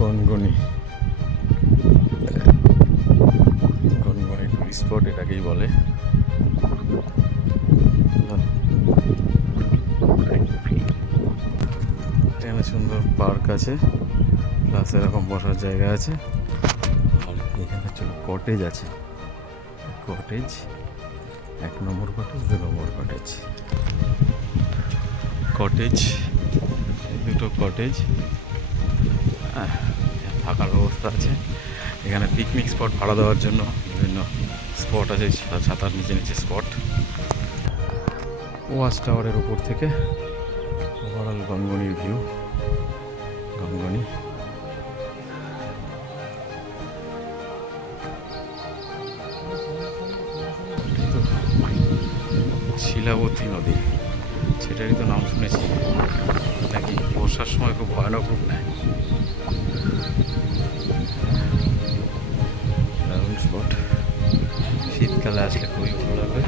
Gangani. Gangani spot এটাকেই বলে। এখানে সুন্দর পার্ক আছে। প্লাস এরকম বসার জায়গা আছে। আর এখানে হচ্ছে কটেজ আছে। কটেজ এক নম্বর কটেজ দু নম্বর কটেজ কটেজ দুটো কটেজ ব্যবস্থা আছে। এখানে পিকনিক স্পট ভাড়া দেওয়ার জন্য বিভিন্ন স্পট আছে সাঁতার নিচে নিচে স্পট ওয়াচ টাওয়ারের উপর থেকে ওভারঅল গনগনির ভিউ তো শিলাবতী নদী, সেটারই তো নাম শুনেছি। নাকি বর্ষার সময় খুব ভয়ানক রূপ নেয়। শীতকালে আসলে খুবই ভালো লাগবে।